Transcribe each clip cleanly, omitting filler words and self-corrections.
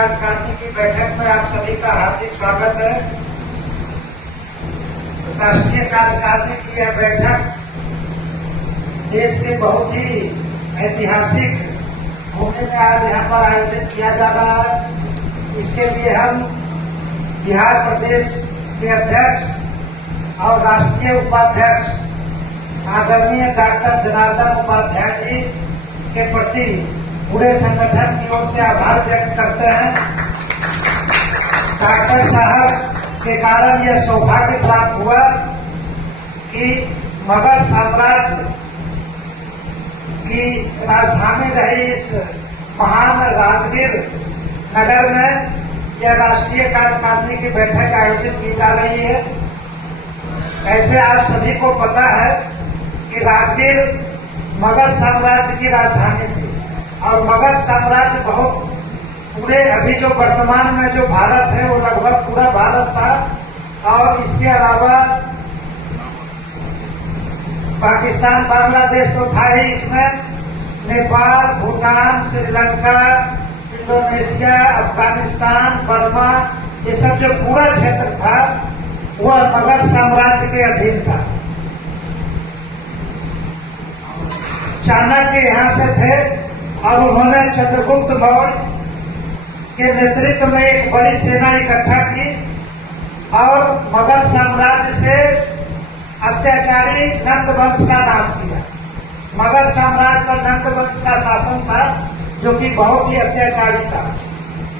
कार्यकारिणी की बैठक में आप सभी का हार्दिक स्वागत है। राष्ट्रीय कार्यकारिणी की यह बैठक देश के बहुत ही ऐतिहासिक होने में आज यहाँ पर आयोजित किया जा रहा है। इसके लिए हम बिहार प्रदेश के अध्यक्ष और राष्ट्रीय उपाध्यक्ष आदरणीय डॉक्टर जनार्दन उपाध्याय जी के प्रति पूरे संगठन की ओर से आभार व्यक्त करते हैं। डॉक्टर साहब के कारण यह सौभाग्य प्राप्त हुआ कि मगध साम्राज्य की राजधानी रही इस महान राजगीर नगर में यह राष्ट्रीय कार्यकारिणी की बैठक आयोजित की जा रही है। ऐसे आप सभी को पता है कि राजगीर मगध साम्राज्य की राजधानी थी और मगध साम्राज्य बहुत पूरे अभी जो वर्तमान में जो भारत है वो लगभग पूरा भारत था और इसके अलावा पाकिस्तान बांग्लादेश तो था ही, इसमें नेपाल, भूटान, श्रीलंका, इंडोनेशिया, अफगानिस्तान, बर्मा, ये सब जो पूरा क्षेत्र था वह मगध साम्राज्य के अधीन था। चाणक्य यहाँ से थे और उन्होंने चंद्रगुप्त मौर्य के नेतृत्व में एक बड़ी सेना इकट्ठा की और मगध साम्राज्य से अत्याचारी नंद वंश का नाश किया। मगध साम्राज्य पर नंद वंश का शासन था जो कि बहुत ही अत्याचारी था,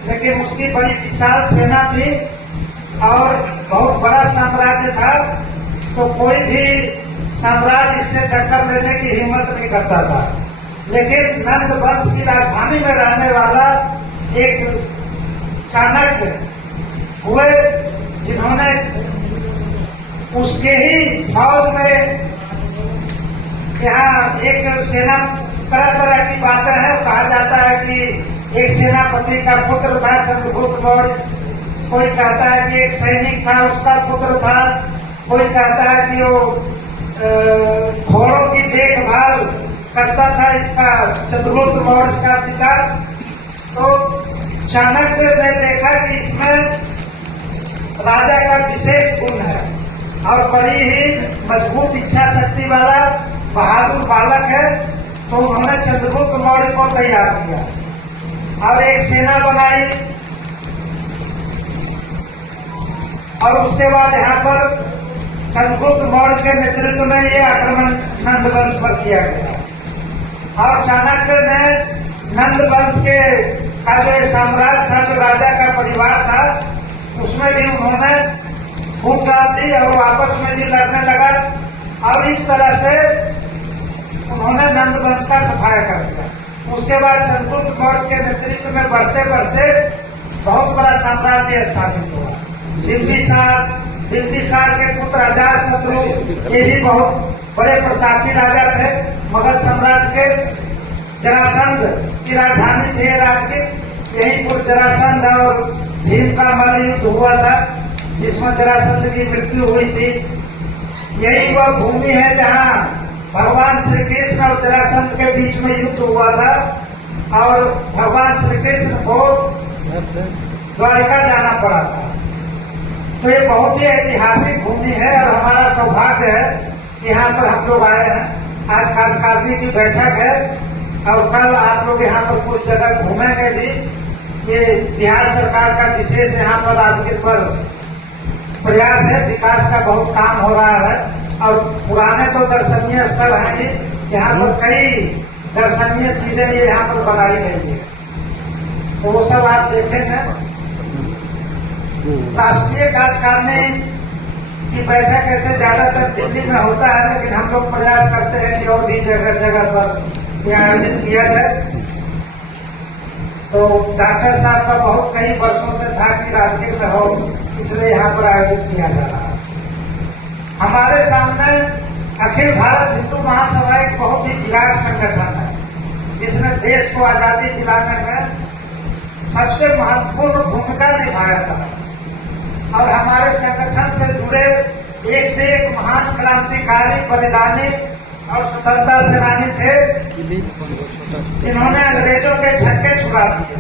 लेकिन उसकी बड़ी विशाल सेना थी और बहुत बड़ा साम्राज्य था, तो कोई भी साम्राज्य इससे टक्कर लेने की हिम्मत नहीं करता था। लेकिन नंद वंश की राजधानी में रहने वाला एक चाणक्य हुए जिन्होंने उसके ही फौज में यहाँ एक सेना, तरह तरह की बातें हैं। कहा जाता है कि एक सेनापति का पुत्र था चंद्रगुप्त मौर्य, कोई कहता है कि एक सैनिक था उसका पुत्र था, कोई कहता है कि वो घोड़ों की देखभाल करता था इसका चंद्रगुप्त मौर्य का पिता। तो चाणक्य ने देखा कि इसमें राजा का विशेष गुण है और बड़ी ही मजबूत इच्छा शक्ति वाला बहादुर बालक है, तो उन्होंने चंद्रगुप्त मौर्य को तैयार किया और एक सेना बनाई और उसके बाद यहाँ पर चंद्रगुप्त मौर्य के नेतृत्व में ये आक्रमण नंद वंश पर किया गया और चाणक्य ने नंद वंश के का जो साम्राज्य था, जो राजा का परिवार था, उसमें भी उन्होंने फूट डाल दी और आपस में भी लड़ने लगा और इस तरह से उन्होंने नंद वंश का सफाया कर दिया। उसके बाद चंद्रगुप्त मौर्य के नेतृत्व में बढ़ते बढ़ते बहुत बड़ा साम्राज्य स्थापित हुआ। बिंबिसार के पुत्र अजातशत्रु, ये भी बहुत बड़े प्रतापी राजा थे। मगध साम्राज्य के जरासंध की राजधानी थी राजगीर, यहीं पर जरासंध और भीम का मल्ल युद्ध हुआ था जिसमें जरासंध की मृत्यु हुई थी। यही वह भूमि है जहाँ भगवान श्री कृष्ण और जरासंध के बीच में युद्ध हुआ था और भगवान श्री कृष्ण को द्वारिका जाना पड़ा था। तो ये बहुत ही ऐतिहासिक भूमि है और हमारा सौभाग्य है कि यहाँ पर हम लोग आए हैं। आज कार्यकारिणी की बैठक है और कल आप लोग यहाँ पर कुछ जगह घूमेंगे भी। ये बिहार सरकार का विशेष यहाँ पर राजगीर पर प्रयास है, विकास का बहुत काम हो रहा है और पुराने तो दर्शनीय स्थल हैं ही, यहाँ पर कई दर्शनीय चीजें ये यहाँ पर बनाई गई है, तो वो सब आप देखेंगे। राष्ट्रीय कार्यकारिणी की बैठक ऐसे ज्यादातर दिल्ली में होता है, लेकिन हम लोग प्रयास करते हैं कि और भी जगह जगह पर यह आयोजित किया जाए। तो डॉक्टर साहब का बहुत कई वर्षों से था कि राजगीर में हो, इसलिए यहाँ पर आयोजित किया जा रहा है। हमारे सामने अखिल भारत हिंदू महासभा एक बहुत ही विराट संगठन है जिसने देश को आजादी दिलाने में सबसे महत्वपूर्ण भूमिका निभाया था और हमारे संगठन से जुड़े एक से एक महान क्रांतिकारी, बलिदानी और स्वतंत्रता सेनानी थे जिन्होंने अंग्रेजों के झटके छुड़ा दिए।